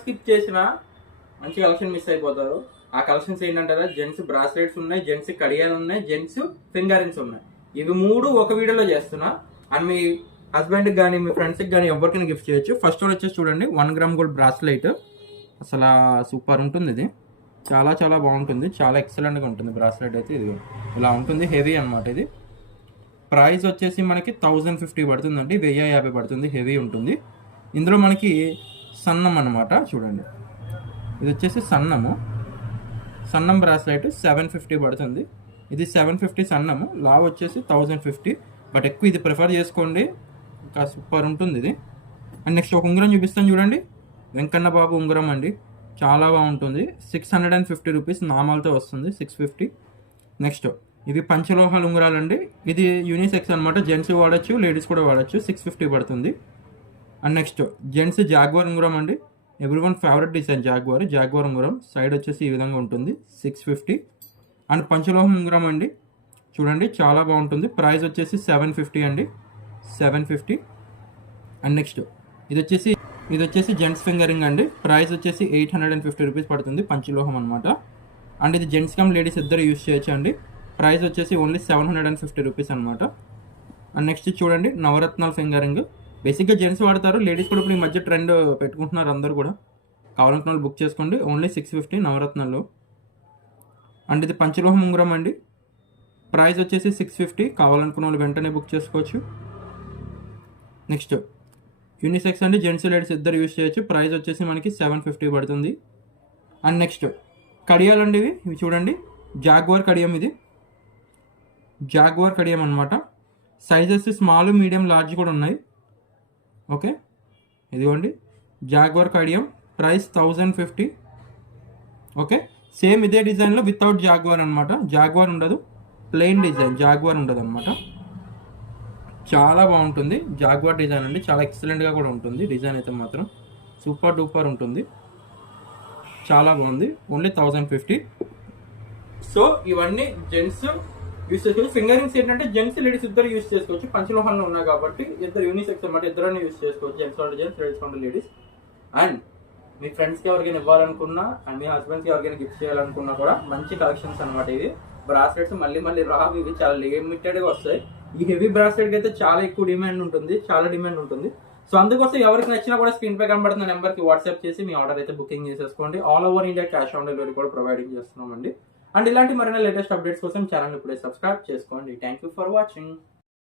Skip చేసిన మంచి collection miss అయిపోతారు. ఆ కలెక్షన్స్ ఏంటంటారా, జెంట్స్ బ్రాస్లెట్స్ ఉన్నాయి, జెంట్స్ కడియాలు ఉన్నాయి, జెంట్స్ ఫింగర్ రింగ్స్ ఉన్నాయి. ఇవి 3 ఒక వీడియోలో చేస్తున్నా. అండ్ మీ హస్బెండ్కి కానీ మీ ఫ్రెండ్స్కి కానీ ఎవరికైనా గిఫ్ట్ చేయొచ్చు. ఫస్ట్ వన్ వచ్చేసి చూడండి 1 గ్రామ్ గోల్డ్ బ్రాస్లెట్. అసలు సూపర్ ఉంటుంది. ఇది చాలా చాలా బాగుంటుంది, చాలా ఎక్సలెంట్గా ఉంటుంది బ్రాస్లెట్ అయితే. ఇది ఇలా ఉంటుంది, హెవీ అనమాట. ఇది ప్రైస్ వచ్చేసి మనకి 1050 పడుతుందండి, 1050 పడుతుంది. హెవీ ఉంటుంది. ఇందులో మనకి సన్నం అనమాట. చూడండి, ఇది వచ్చేసి సన్నం బ్రాస్లెట్ 750 పడుతుంది. ఇది 750 సన్నము, లావ్ వచ్చేసి 1050. బట్ ఎక్కువ ఇది ప్రిఫర్ చేసుకోండి, ఇంకా సూపర్ ఉంటుంది ఇది. అండ్ నెక్స్ట్ ఒక ఉంగరం చూపిస్తాను చూడండి, వెంకన్న బాబు ఉంగరం అండి. చాలా బాగుంటుంది. 650 రూపీస్ నామాలతో వస్తుంది, 650. నెక్స్ట్ ఇవి పంచలోహాల ఉంగరాలు అండి. ఇది యూనిసెక్స్ అనమాట, జెంట్స్ వాడచ్చు, లేడీస్ కూడా వాడచ్చు. 650 పడుతుంది. అండ్ నెక్స్ట్ జెంట్స్ జాగ్వార్ ఉంగరం అండి. ఎవ్రీవన్ ఫేవరెట్ డిజైన్ జాగ్వార్ ఉంగరం. సైడ్ వచ్చేసి ఈ విధంగా ఉంటుంది, 650. అండ్ పంచలోహం ఉంగరం అండి, చూడండి చాలా బాగుంటుంది. ప్రైస్ వచ్చేసి 750 అండి, 750. అండ్ నెక్స్ట్ ఇది వచ్చేసి జెంట్స్ ఫింగరింగ్ అండి. ప్రైస్ వచ్చేసి 850 రూపీస్ పడుతుంది, పంచలోహం అనమాట. అండ్ ఇది జెంట్స్ కమ్ లేడీస్ ఇద్దరు యూస్ చేయొచ్చు అండి. ప్రైస్ వచ్చేసి ఓన్లీ 750 రూపీస్ అనమాట. అండ్ నెక్స్ట్ చూడండి నవరత్నాల ఫింగరింగ్. బేసిక్గా జెంట్స్ వాడతారు, లేడీస్ కూడా ఇప్పుడు ఈ మధ్య ట్రెండ్ పెట్టుకుంటున్నారు అందరూ కూడా. కావాలనుకున్న వాళ్ళు బుక్ చేసుకోండి, ఓన్లీ 650 నవరత్నాలు. అండ్ ఇది పంచలోహం ఉంగరం అండి. ప్రైస్ వచ్చేసి 650. కావాలనుకున్న వాళ్ళు వెంటనే బుక్ చేసుకోవచ్చు. నెక్స్ట్ యూనిసెక్స్ అండి, జెంట్స్ లేడీస్ ఇద్దరు యూస్ చేయొచ్చు. ప్రైస్ వచ్చేసి మనకి 750 పడుతుంది. అండ్ నెక్స్ట్ కడియాలండి. ఇవి చూడండి జాగ్వార్ కడియం. ఇది జాగ్వార్ కడియం అనమాట. సైజెస్ స్మాల్, మీడియం, లార్జ్ కూడా ఉన్నాయి. ఓకే, ఇదిగోండి jaguar Kadiyam. Price 1050. Okay, same ఇదే డిజైన్లో వితౌట్ జాగ్వార్ అనమాట. జాగ్వార్ ఉండదు, ప్లెయిన్ డిజైన్, జాగ్వార్ ఉండదు అనమాట. చాలా బాగుంటుంది జాగ్వార్ డిజైన్ అండి, చాలా ఎక్సలెంట్గా కూడా ఉంటుంది. డిజైన్ అయితే మాత్రం సూపర్ డూపర్ ఉంటుంది, చాలా బాగుంది. ఓన్లీ 1050. సో ఇవన్నీ జెంట్స్ యూస్ చేసుకోవచ్చు. ఫింగర్ రింగ్స్ ఏంటంటే జెంట్స్ లేడీస్ ఇద్దరు యూస్ చేసుకోవచ్చు. పంచలోహాల్లో ఉన్నాయి కాబట్టి ఇద్దరు యూనిసెక్స్ అనమాట, ఇద్దరు యూస్ చేసుకోవచ్చు. జెంట్స్ వాళ్ళు జెంట్స్, లేడీస్ వాళ్ళు లేడీస్. అండ్ మీ ఫ్రెండ్స్కి ఎవరికైనా ఇవ్వాలనుకున్నా అండ్ మీ హస్బెండ్స్కి ఎవరికైనా గిఫ్ట్ చేయాలనుకున్నా కూడా మంచి కలెక్షన్స్ అనమాట. ఇవి బ్రాస్లెట్స్ మళ్ళీ రావు, ఇవి చాలా లిమిటెడ్గా వస్తాయి. ఈ హెవీ బ్రాస్లెట్కి అయితే చాలా ఎక్కువ డిమాండ్ ఉంటుంది, చాలా డిమాండ్ ఉంటుంది. సో అందుకోసం ఎవరికి నచ్చినా కూడా స్క్రీన్ పై కనబడుతున్న నెంబర్కి వాట్సాప్ చేసి మీ ఆర్డర్ అయితే బుకింగ్ చేసేసుకోండి. All over India cash on delivery కూడా ప్రొవైడింగ్ చేస్తున్నామండి. అండ్ ఇలాంటి మరిన్ని లేటెస్ట్ అప్డేట్స్ కోసం ఛానల్ ఇప్పుడే సబ్స్క్రైబ్ చేసుకోండి. Thank you for watching.